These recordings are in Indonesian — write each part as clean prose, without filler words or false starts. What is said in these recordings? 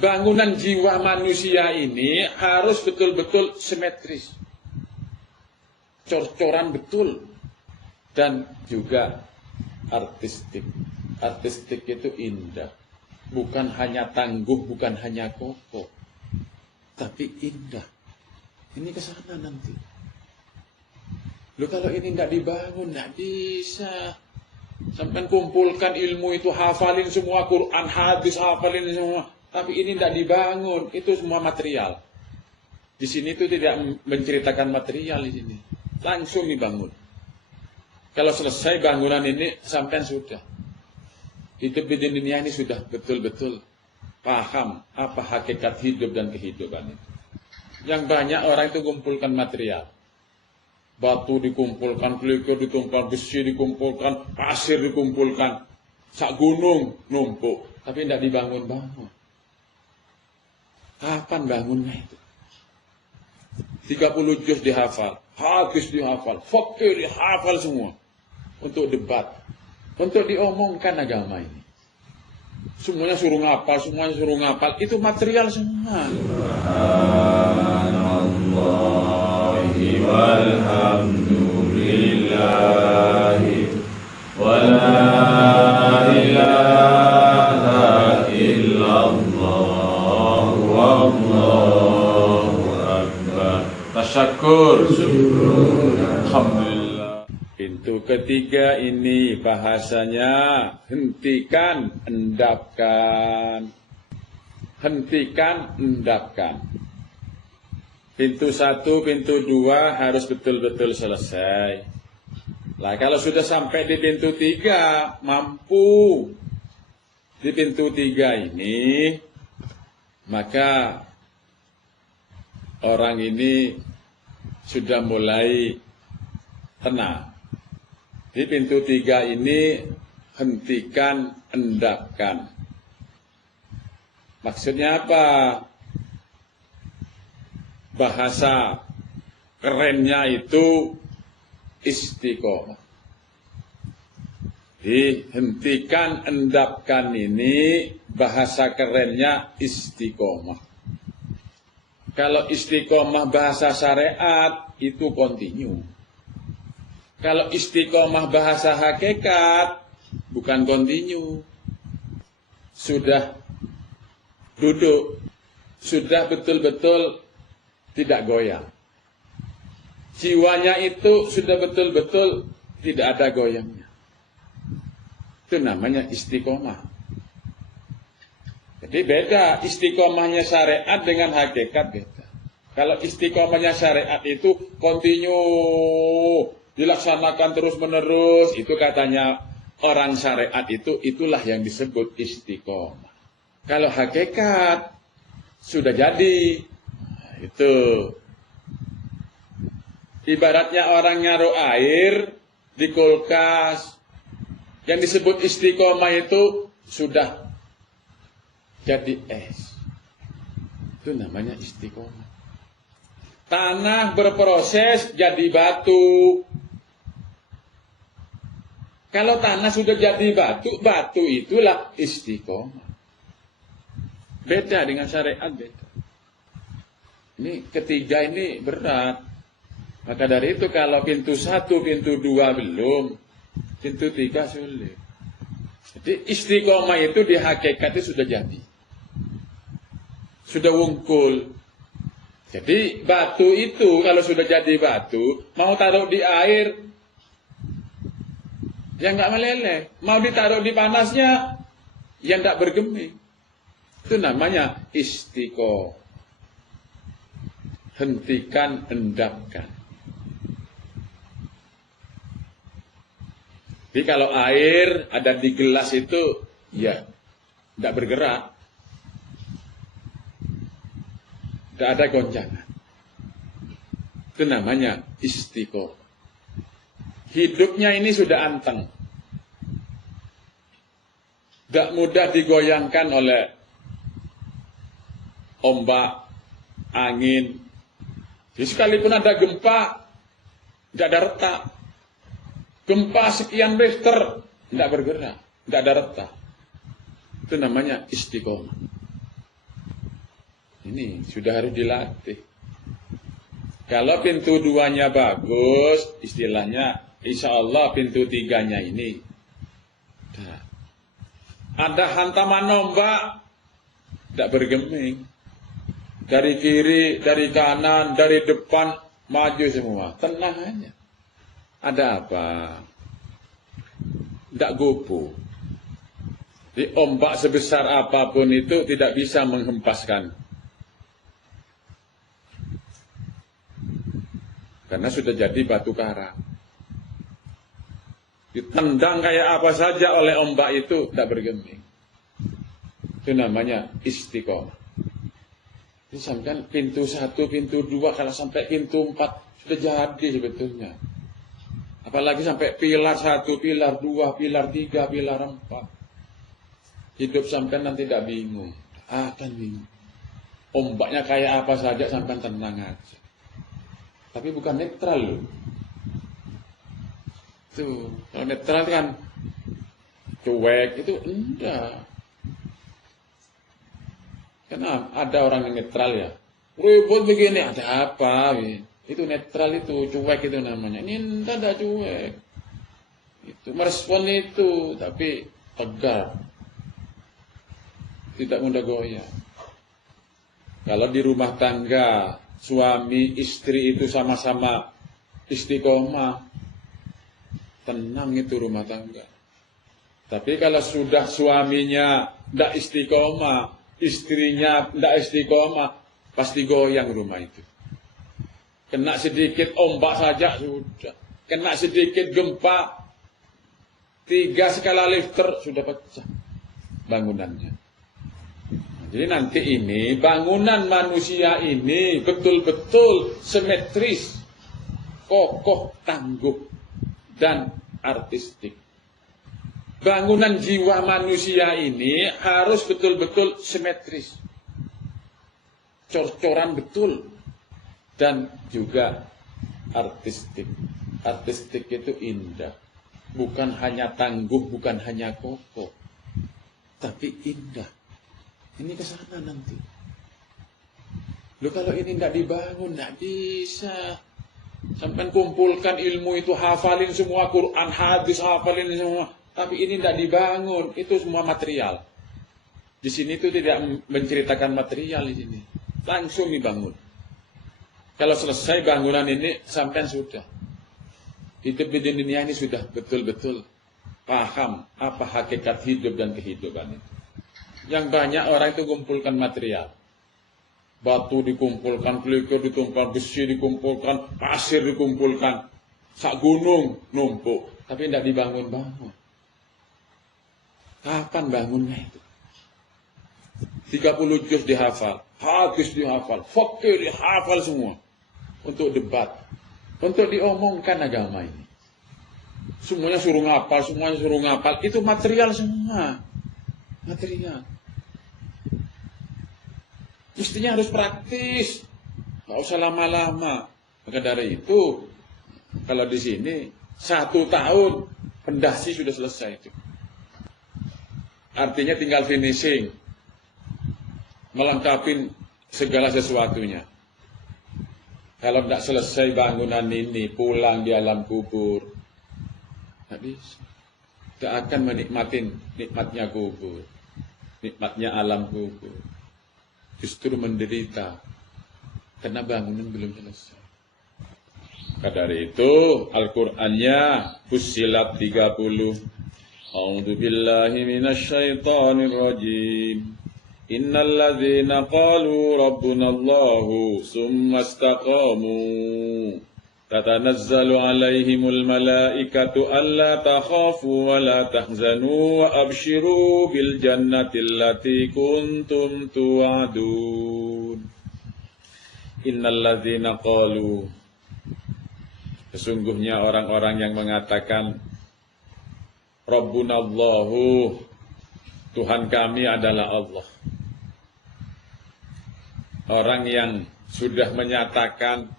bangunan jiwa manusia ini harus betul-betul simetris, cor-coran betul, dan juga artistik. Artistik itu indah, bukan hanya tangguh, bukan hanya kokoh, tapi indah. Ini kesana nanti. Loh, kalau ini tidak dibangun, tidak bisa. Sampai kumpulkan ilmu itu, hafalin semua Quran, hadis, hafalin semua. Tapi ini tidak dibangun, itu semua material. Di sini itu tidak menceritakan material di sini. Langsung dibangun. Kalau selesai bangunan ini, sampai sudah. Hidup di dunia ini sudah betul-betul paham apa hakikat hidup dan kehidupan itu. Yang banyak orang itu kumpulkan material. Batu dikumpulkan, kelika dikumpulkan, besi dikumpulkan, pasir dikumpulkan, sak gunung numpuk, tapi tidak dibangun-bangun. Kapan bangunnya itu? 30 juz dihafal, hadis dihafal, fikih dihafal semua. Untuk debat, untuk diomongkan agama ini. Semuanya suruh ngapal, semuanya suruh ngapal, itu material semua. Walhamdulillahi wa la ilaha illallah wallahu akbar. Tasyakur. Alhamdulillah. Pintu ketiga ini bahasanya hentikan, endapkan. Hentikan, endapkan. Pintu 1, pintu 2 harus betul-betul selesai. Lah kalau sudah sampai di pintu 3, mampu. Di pintu 3 ini, maka orang ini sudah mulai tenang. Di pintu 3 ini, hentikan, endapkan. Maksudnya apa? Bahasa kerennya itu istiqomah. Dihentikan, endapkan ini bahasa kerennya istiqomah. Kalau istiqomah bahasa syariat itu continue. Kalau istiqomah bahasa hakikat bukan continue. Sudah duduk, sudah betul-betul tidak goyang. Jiwanya itu sudah betul-betul tidak ada goyangnya. Itu namanya istiqomah. Jadi beda istiqomahnya syariat dengan hakikat beda. Kalau istiqomahnya syariat itu continue, dilaksanakan terus-menerus, itu katanya orang syariat itu, itulah yang disebut istiqomah. Kalau hakikat sudah jadi, itu ibaratnya orang naruh air di kulkas. Yang disebut istiqomah itu sudah jadi es. Itu namanya istiqomah. Tanah berproses jadi batu. Kalau tanah sudah jadi batu, batu itulah istiqomah. Beda dengan syariat, beda. Ini ketiga ini berat. Maka dari itu kalau pintu 1, pintu 2 belum, pintu 3 sulit. Jadi istiqomah itu di hakikatnya sudah jadi. Sudah wungkul. Jadi batu itu kalau sudah jadi batu, mau taruh di air, ya nggak meleleh. Mau ditaruh di panasnya, ya nggak bergeming. Itu namanya istiqomah. Hentikan, endapkan. Jadi kalau air ada di gelas itu, ya tidak bergerak. Tidak ada goncangan. Itu namanya istiqomah. Hidupnya ini sudah anteng. Tidak mudah digoyangkan oleh ombak, angin. Jadi sekalipun ada gempa, tidak ada retak. Gempa sekian Richter, tidak bergerak, tidak ada retak. Itu namanya istiqomah. Ini sudah harus dilatih. Kalau pintu 2-nya bagus, istilahnya insya Allah pintu 3-nya ini. Nah, ada hantaman ombak, tidak bergeming. Dari kiri, dari kanan, dari depan, maju semua. Tenang aja. Ada apa? Tidak gopo. Di ombak sebesar apapun itu tidak bisa menghempaskan. Karena sudah jadi batu karang. Ditendang kayak apa saja oleh ombak itu tidak bergeming. Itu namanya istiqomah. Ini sampai pintu 1, pintu 2, kalau sampai pintu 4 sudah jadi sebetulnya. Apalagi sampai pilar 1, pilar 2, pilar 3, pilar 4. Hidup sampai nanti tidak bingung. Akan bingung. Ombaknya kayak apa saja sampai tenang aja. Tapi bukan netral loh. Tuh, kalau netral kan cuek, itu enggak. Karena ada orang yang netral ya. Ribut begini, ada apa? Itu netral itu, cuek itu namanya. Ini enggak ada cuek. Itu merespon itu, tapi tegar. Tidak mudah goyah. Kalau di rumah tangga, suami istri itu sama-sama istiqomah, tenang itu rumah tangga. Tapi kalau sudah suaminya tidak istiqomah, istrinya tidak istiqomah, pasti goyang rumah itu. Kena sedikit ombak saja sudah. Kena sedikit gempa, 3 skala Richter sudah pecah bangunannya. Jadi nanti ini bangunan manusia ini betul-betul simetris, kokoh, tangguh, dan artistik. Bangunan jiwa manusia ini harus betul-betul simetris, cor-coran betul, dan juga artistik. Artistik itu indah, bukan hanya tangguh, bukan hanya kokoh, tapi indah. Ini ke sana nanti. Loh kalau ini tidak dibangun, tidak bisa. Sampai kumpulkan ilmu itu, hafalin semua Quran, hadis, hafalin semua. Tapi ini tidak dibangun, itu semua material. Di sini itu tidak menceritakan material di sini. Langsung dibangun. Kalau selesai bangunan ini, sampai sudah. Hidup di dunia ini sudah betul-betul paham apa hakikat hidup dan kehidupan itu. Yang banyak orang itu kumpulkan material. Batu dikumpulkan, kelikir ditumpulkan, besi dikumpulkan, pasir dikumpulkan. Sak gunung numpuk, tapi tidak dibangun-bangun. Kapan bangunnya itu? 30 juz dihafal, hadis dihafal, fikih dihafal semua. Untuk debat, untuk diomongkan agama ini. Semuanya suruh ngapal, semuanya suruh ngapal. Itu material semua. Material. Mestinya harus praktis. Nggak usah lama-lama. Maka dari itu, kalau di sini 1 tahun pendasi sudah selesai itu. Artinya tinggal finishing, melengkapi segala sesuatunya. Kalau tidak selesai bangunan ini, pulang di alam kubur, tidak bisa. Tidak akan menikmati nikmatnya kubur, nikmatnya alam kubur. Justru menderita karena bangunan belum selesai. Maka dari itu Al-Qur'annya Fussilat 30. A'udzu billahi minasyaitonir rajim. Innal ladzina qalu rabbunallahu tsumma istaqamu tatanazzalu alaihimul malaikatu alla takhafu wa la tahzanu wa abshiru bil jannati allati kuntum tu'adun. Innal ladzina qalu, sesungguhnya orang-orang yang mengatakan Rabbunallahu, Tuhan kami adalah Allah. Orang yang sudah menyatakan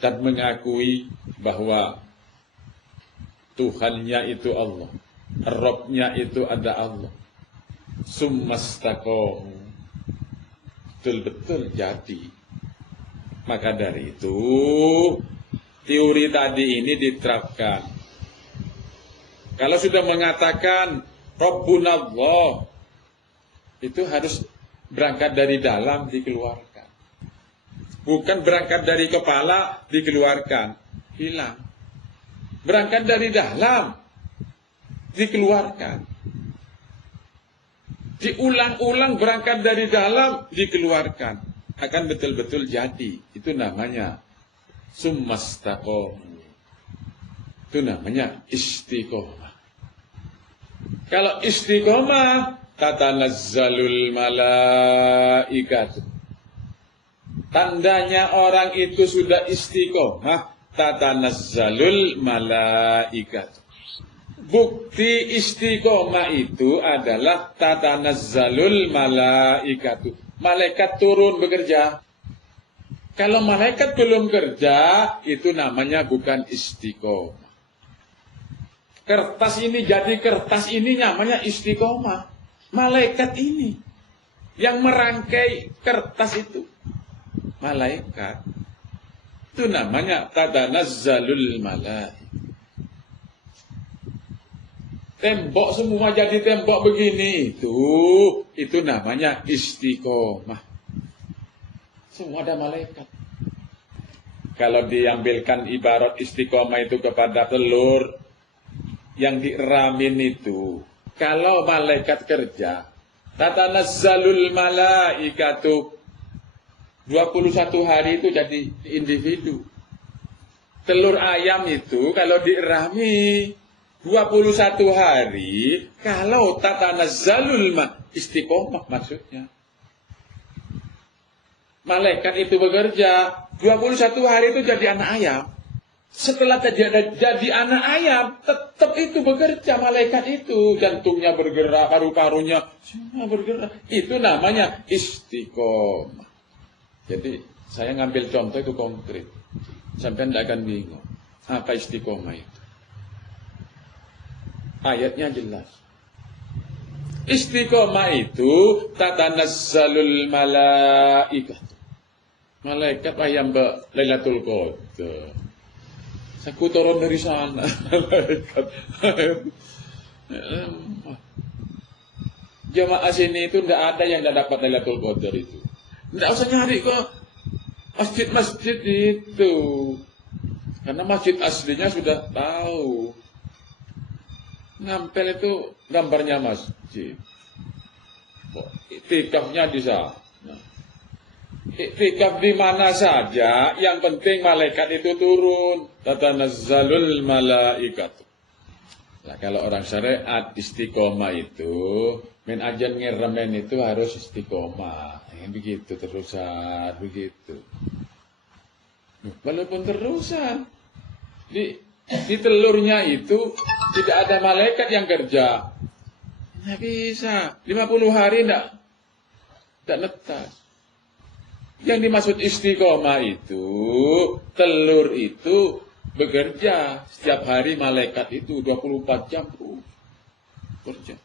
dan mengakui bahwa Tuhannya itu Allah, Rabbnya itu ada Allah. Summastaqamu, betul-betul jadi. Maka dari itu, teori tadi ini diterapkan. Kalau sudah mengatakan Rabbunallah, itu harus berangkat dari dalam dikeluarkan. Bukan berangkat dari kepala dikeluarkan, hilang. Berangkat dari dalam dikeluarkan. Diulang-ulang berangkat dari dalam dikeluarkan. Akan betul-betul jadi. Itu namanya summastaqom. Itu namanya istiqomah. Kalau istiqomah, tatanazzalul malaikat. Tandanya orang itu sudah istiqomah, tatanazzalul malaikat. Bukti istiqomah itu adalah tatanazzalul malaikatu. Malaikat turun bekerja. Kalau malaikat belum kerja, itu namanya bukan istiqomah. Kertas ini jadi kertas ini namanya istiqomah. Malaikat ini yang merangkai kertas itu. Malaikat. Itu namanya tatanazzalul malaikatu. Tembok semua jadi tembok begini, itu namanya istiqomah. Semua ada malaikat. Kalau diambilkan ibarat istiqomah itu kepada telur yang dieramin itu, kalau malaikat kerja, tatanazzalul malaikatu, 21 hari itu jadi individu. Telur ayam itu kalau dierami 21 hari, kalau tatanazzalul istiqomah maksudnya. Malaikat itu bekerja, 21 hari itu jadi anak ayam. Setelah jadi anak ayam, tetap itu bekerja malaikat itu. Jantungnya bergerak, paru-parunya semua bergerak. Itu namanya istiqomah. Jadi, saya ngambil contoh itu konkret. Sampai tidak akan bingung. Apa istiqomah itu? Ayatnya jelas. Istiqomah itu tatanazzalul malaikat. Malaikat ayam Lailatul Qadar. Aku turun dari sana. Malaikat. Jamaah sini itu tidak ada yang tidak dapat Lailatul Qadar itu. Tidak usah nyari ke masjid-masjid itu. Karena masjid aslinya sudah tahu. Ngampel itu gambarnya masjid. Iktikafnya di sana. Iktikaf di mana saja, yang penting malaikat itu turun. Tatanazzalul malaikat. Nah, kalau orang syariat istiqomah itu, min ajan ngeremen itu harus istiqomah. Begitu terusan, begitu. Walaupun terusan, di telurnya itu tidak ada malaikat yang kerja. Nggak bisa. 50 hari tidak netas. Yang dimaksud istiqomah itu, telur itu bekerja. Setiap hari malaikat itu 24 jam kerja.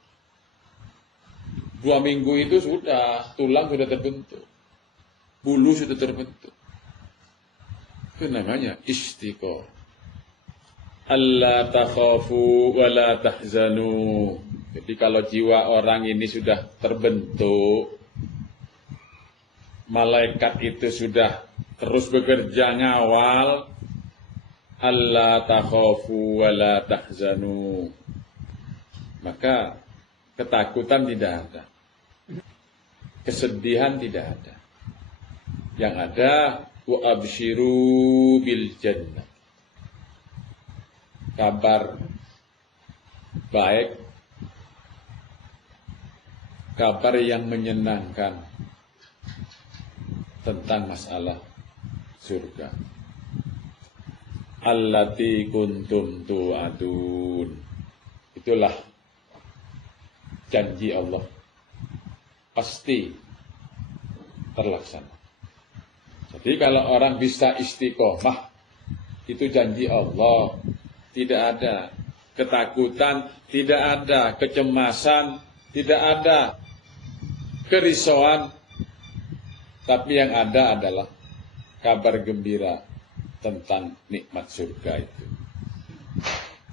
2 minggu itu sudah, tulang sudah terbentuk. Bulu sudah terbentuk. Itu namanya istiqomah. Allah takhafu wa la tahzanu. Jadi kalau jiwa orang ini sudah terbentuk, malaikat itu sudah terus bekerja ngawal, Allah takhafu wa la tahzanu. Maka ketakutan tidak ada. Kesedihan tidak ada. Yang ada wa absyiru bil jannah. Kabar baik, kabar yang menyenangkan tentang masalah surga. Allati kuntum tu'adun. Itulah janji Allah. Pasti terlaksana. Jadi kalau orang bisa istiqomah, itu janji Allah. Tidak ada ketakutan, tidak ada kecemasan, tidak ada kerisauan. Tapi yang ada adalah kabar gembira tentang nikmat surga itu.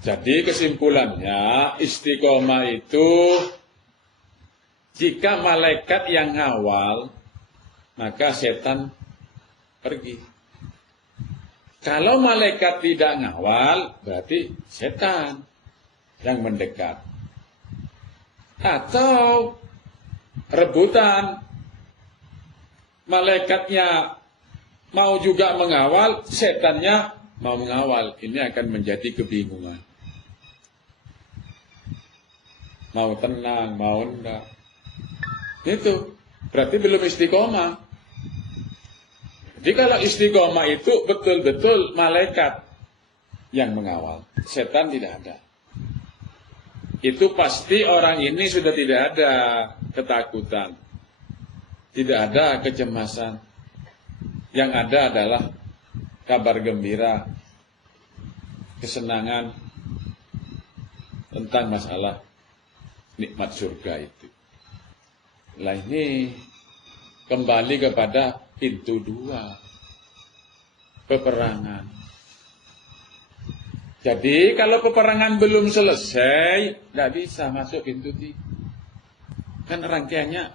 Jadi kesimpulannya, istiqomah itu jika malaikat yang ngawal, maka setan pergi. Kalau malaikat tidak ngawal, berarti setan yang mendekat. Atau rebutan, malaikatnya mau juga mengawal, setannya mau mengawal. Ini akan menjadi kebingungan. Mau tenang, mau enggak. Itu berarti belum istiqomah. Jadi kalau istiqomah itu betul-betul malaikat yang mengawal, setan tidak ada. Itu pasti orang ini sudah tidak ada ketakutan, tidak ada kecemasan. Yang ada adalah kabar gembira, kesenangan tentang masalah nikmat surga itu. Nah ini kembali kepada pintu 2, peperangan. Jadi kalau peperangan belum selesai, tidak bisa masuk pintu 3. Kan rangkaiannya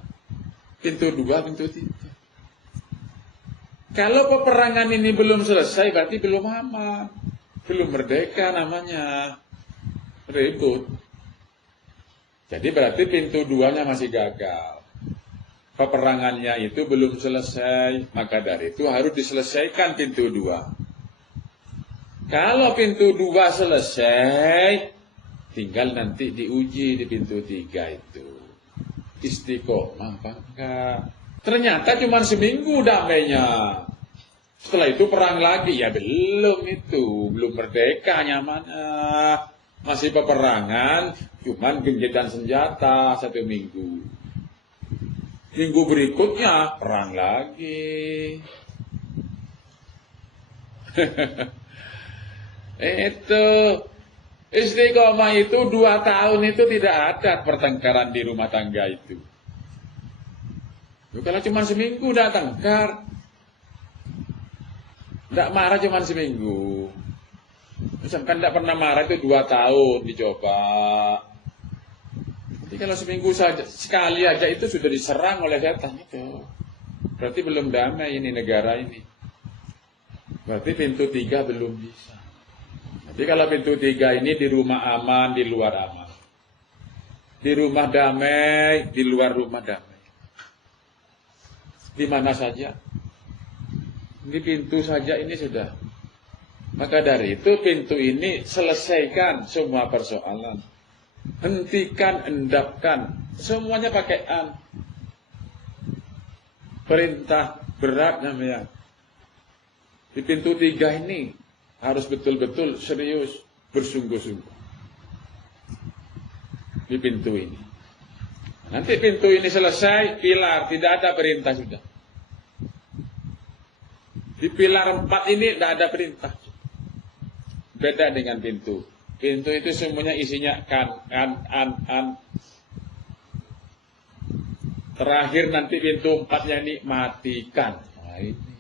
pintu 2, pintu 3. Kalau peperangan ini belum selesai, berarti belum aman, belum merdeka namanya, ribut. Jadi berarti pintu 2-nya masih gagal. Peperangannya itu belum selesai, maka dari itu harus diselesaikan pintu 2. Kalau pintu 2 selesai, tinggal nanti diuji di pintu 3 itu. Istiqomah apa enggak? Ternyata cuma seminggu damainya. Setelah itu perang lagi, ya belum itu, belum merdeka nyamannya. Masih peperangan, cuman genjetan senjata 1 minggu. Minggu berikutnya perang lagi. Itu istiqomah itu 2 tahun itu tidak ada pertengkaran di rumah tangga itu. Kalau cuma seminggu udah tengkar, tidak marah cuma seminggu. Misalkan tidak pernah marah itu 2 tahun dicoba. Jadi kalau seminggu saja, sekali aja itu sudah diserang oleh setan itu. Berarti belum damai ini negara ini. Berarti pintu 3 belum bisa. Jadi kalau pintu 3 ini di rumah aman, di luar aman. Di rumah damai, di luar rumah damai. Di mana saja. Di pintu saja ini sudah. Maka dari itu pintu ini selesaikan semua persoalan. Hentikan, endapkan, semuanya pakai an. Perintah berat namanya. Di pintu 3 ini harus betul-betul serius, bersungguh-sungguh. Di pintu ini. Nanti pintu ini selesai, pilar, tidak ada perintah sudah. Di pilar 4 ini tidak ada perintah. Beda dengan pintu. Pintu itu semuanya isinya kan. Terakhir nanti pintu 4-nya ini matikan. Nah ini.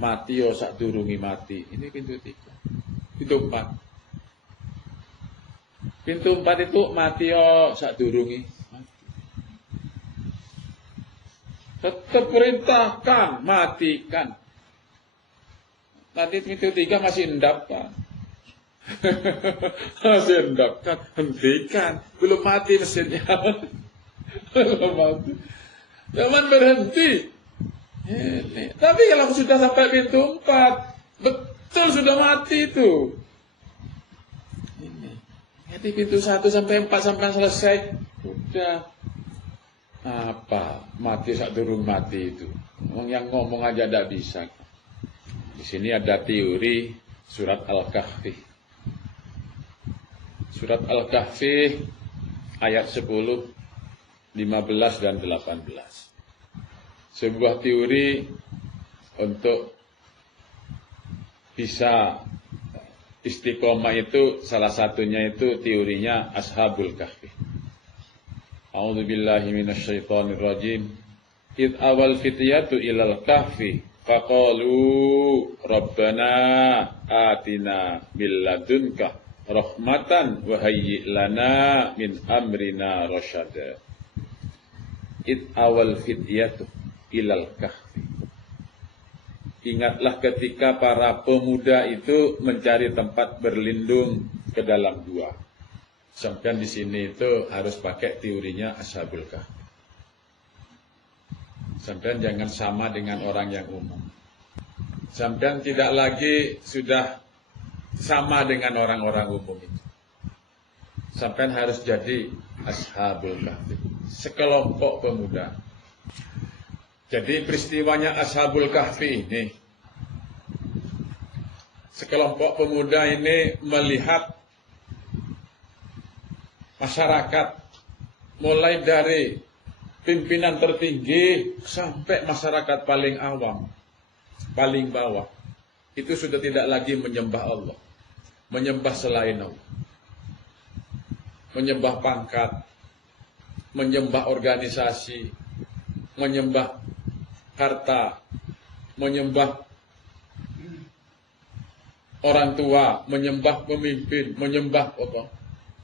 Mati yo sak durungi mati. Ini pintu 3. Pintu 4. Pintu 4 itu mati yo sak durungi mati. Tetap perintahkan, matikan. Nanti pintu 3 masih endapkan. Masih endapkan, hentikan. Belum mati mesinnya. Belum mati. Jangan berhenti. Ini. Tapi kalau sudah sampai pintu 4, betul sudah mati itu. Ini. Jadi pintu 1 sampai 4 sampai selesai. Sudah. Apa? Mati sak durung mati itu. Yang ngomong aja tidak bisa. Di sini ada teori surat Al-Kahfi. Surat Al-Kahfi ayat 10, 15 dan 18. Sebuah teori untuk bisa istiqomah itu salah satunya itu teorinya Ashabul Kahfi. A'udzubillahi minasyaitonirrajim. id awal fityatu ilal kahfi faqalu rabbana atina min ladunka rahmatan wa hayyi' lana min amrina rasyada. Id awal fityatu ilal kahfi. Ingatlah ketika para pemuda itu mencari tempat berlindung ke dalam gua. Sampai di sini itu harus pakai teorinya Ashabul Kahfi. Sampai jangan sama dengan orang yang umum. Sampai tidak lagi sudah sama dengan orang-orang umum itu. Sampai harus jadi Ashabul Kahfi, sekelompok pemuda. Jadi peristiwanya Ashabul Kahfi ini, sekelompok pemuda ini melihat masyarakat, mulai dari pimpinan tertinggi sampai masyarakat paling awam, paling bawah, itu sudah tidak lagi menyembah Allah, menyembah selain Allah, menyembah pangkat, menyembah organisasi, menyembah harta, menyembah orang tua, menyembah pemimpin, menyembah apa?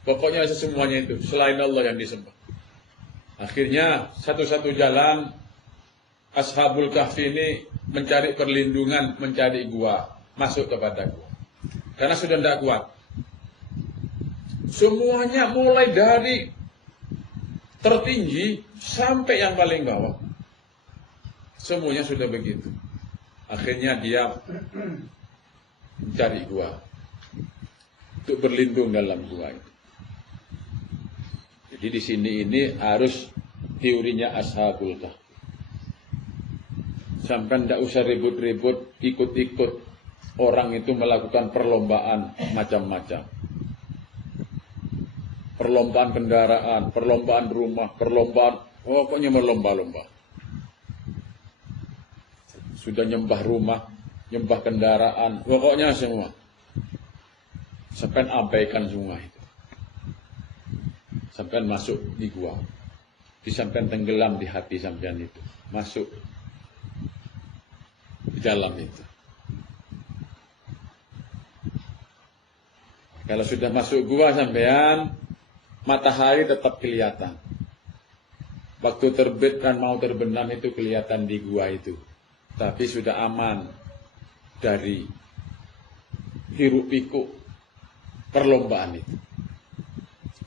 Pokoknya semuanya itu selain Allah yang disembah. Akhirnya satu-satu jalan Ashabul Kahfi ini mencari perlindungan, mencari gua, masuk kepada gua. Karena sudah tidak kuat. Semuanya mulai dari tertinggi sampai yang paling bawah. Semuanya sudah begitu. Akhirnya dia mencari gua untuk berlindung dalam gua itu. Jadi di sini ini harus teorinya Ashabul Kahfi. Sampai tidak usah ribut-ribut, ikut-ikut orang itu melakukan perlombaan macam-macam. Perlombaan kendaraan, perlombaan rumah, perlombaan, pokoknya berlomba-lomba. Sudah nyembah rumah, nyembah kendaraan, pokoknya semua. Sampai abaikan semua itu. Sampai masuk di gua, sampai tenggelam di hati sampean itu, masuk di dalam itu. Kalau sudah masuk gua sampean, matahari tetap kelihatan. Waktu terbit dan mau terbenam itu kelihatan di gua itu, tapi sudah aman dari hiruk pikuk perlombaan itu.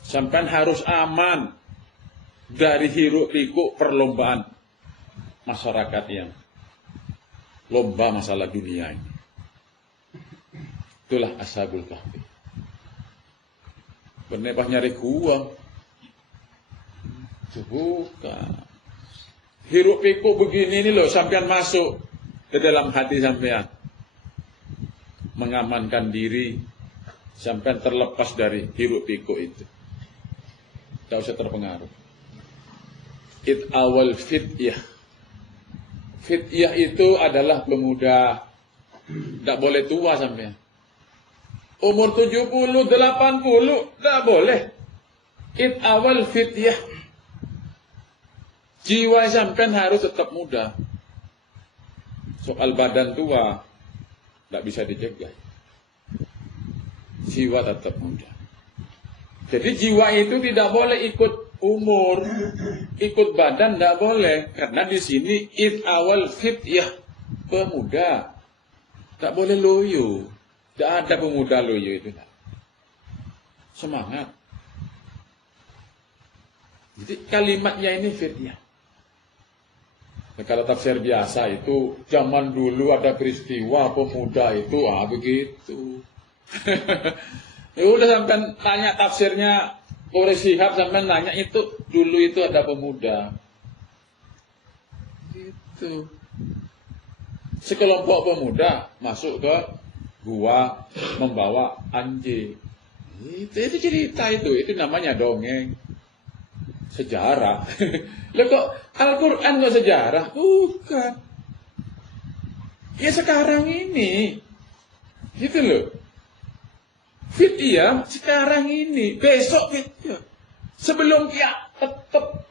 Sampai harus aman dari hiruk pikuk perlombaan masyarakat yang lomba masalah dunia ini. Itulah Ashabul Kahfi. Bernepah nyari gua. Bukan. Hiruk pikuk begini ini loh, sampean masuk ke dalam hati sampean. Mengamankan diri, sampean terlepas dari hiruk pikuk itu. Tidak usah terpengaruh. Id awal fityah. Fityah itu adalah pemuda. Tidak boleh tua sampai. Umur 70, 80, tidak boleh. Id awal fityah. Jiwa sampean harus tetap muda. Soal badan tua tidak bisa dicegah. Jiwa tetap muda. Jadi jiwa itu tidak boleh ikut umur, ikut badan tidak boleh. Karena di sini id awal fityah, pemuda. Tak boleh loyo. Tidak ada pemuda loyo itu. Semangat. Jadi kalimatnya ini fityah. Nah, kalau tafsir biasa itu zaman dulu ada peristiwa pemuda itu, begitu. Ya udah sampai tanya tafsirnya Quraish Shihab, sampai nanya itu dulu itu ada pemuda. Gitu. Sekelompok pemuda masuk ke gua membawa anjing. Itu cerita itu namanya dongeng. Sejarah. Loh kok Al-Quran kok sejarah? Bukan. Ya sekarang ini. Gitu loh. Fityah sekarang ini, besok fityah. Sebelum kiamat tetap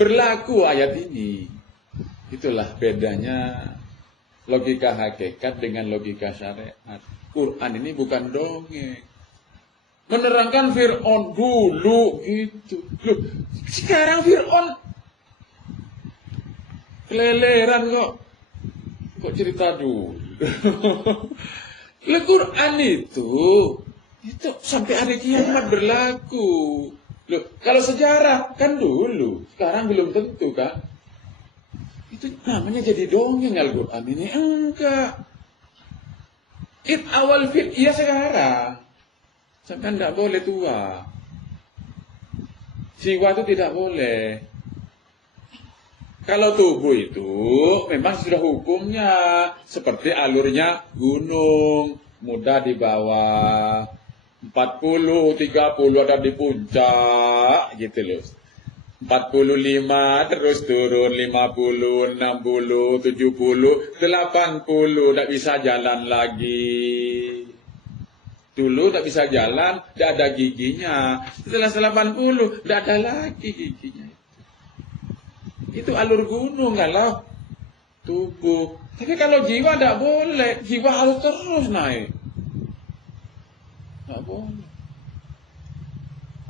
berlaku ayat ini. Itulah bedanya logika hakikat dengan logika syariat. Quran ini bukan dongeng. Menerangkan Fir'aun dulu gitu. Loh, sekarang Fir'aun keleleran kok. Kok cerita dulu. Quran itu sampai hari kiamat berlaku. Loh, kalau sejarah kan dulu, sekarang belum tentu kan. Itu namanya jadi dongeng Al-Quran ini. Enggak. Awal fit, iya sekarang. Sampai tidak boleh tua. Jiwa itu tidak boleh. Kalau tubuh itu memang sudah hukumnya. Seperti alurnya gunung. Mudah di bawah. 40, 30 ada di puncak. Gitu loh. 45 terus turun. 50, 60, 70, 80. Tidak bisa jalan lagi. Dulu tak bisa jalan, tidak ada giginya. Setelah 80, tidak ada lagi giginya. Itu alur gunung kalau tubuh. Tapi kalau jiwa tidak boleh. Jiwa harus terus naik. Tidak boleh.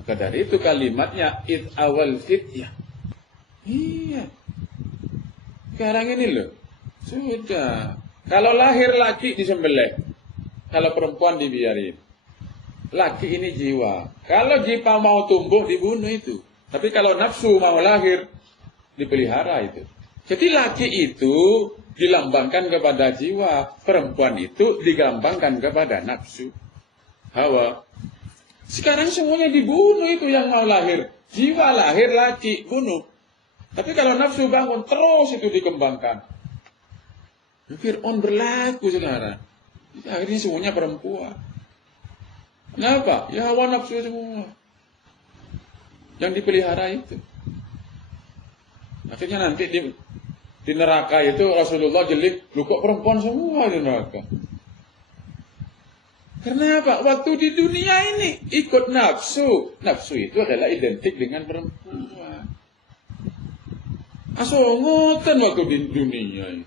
Maka dari itu kalimatnya awal fityah. Iya. Sekarang ini loh. Sudah. Kalau lahir laki disembelih. Kalau perempuan dibiarin. Laki ini jiwa. Kalau jiwa mau tumbuh dibunuh itu. Tapi kalau nafsu mau lahir dipelihara itu. Jadi laki itu dilambangkan kepada jiwa. Perempuan itu digambangkan kepada nafsu. Hawa. Sekarang semuanya dibunuh itu yang mau lahir. Jiwa lahir laki bunuh. Tapi kalau nafsu bangun terus itu dikembangkan. Fir'aun berlaku sekarang. Akhirnya semuanya perempuan. Kenapa? Ya hawa nafsu semua. Yang dipelihara itu. Akhirnya nanti di neraka itu Rasulullah jelik, lu kok perempuan semua di neraka? Kenapa? Waktu di dunia ini ikut nafsu. Nafsu itu adalah identik dengan perempuan. Asongotan waktu di dunia ini.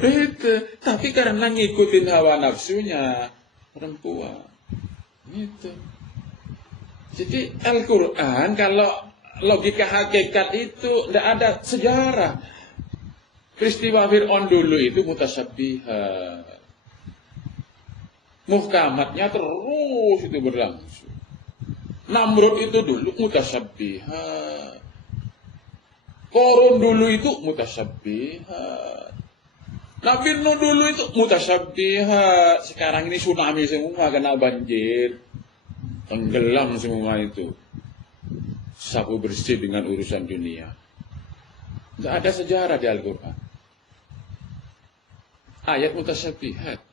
Itu. Tapi karena ngikutin hawa nafsunya perempuan. Itu. Jadi Al-Quran kalau logika hakikat itu tidak ada sejarah. Peristiwa Fir'aun dulu itu mutasyabihat. Muhkamatnya terus itu berlangsung. Namrud itu dulu mutasyabihat. Korun dulu itu mutasyabihat. Nabi Nuh dulu itu mutasyabihat. Sekarang ini tsunami semua kena banjir. Tenggelam semua itu. Sapu bersih dengan urusan dunia. Tidak ada sejarah di Al-Quran. Ayat mutasyabihat.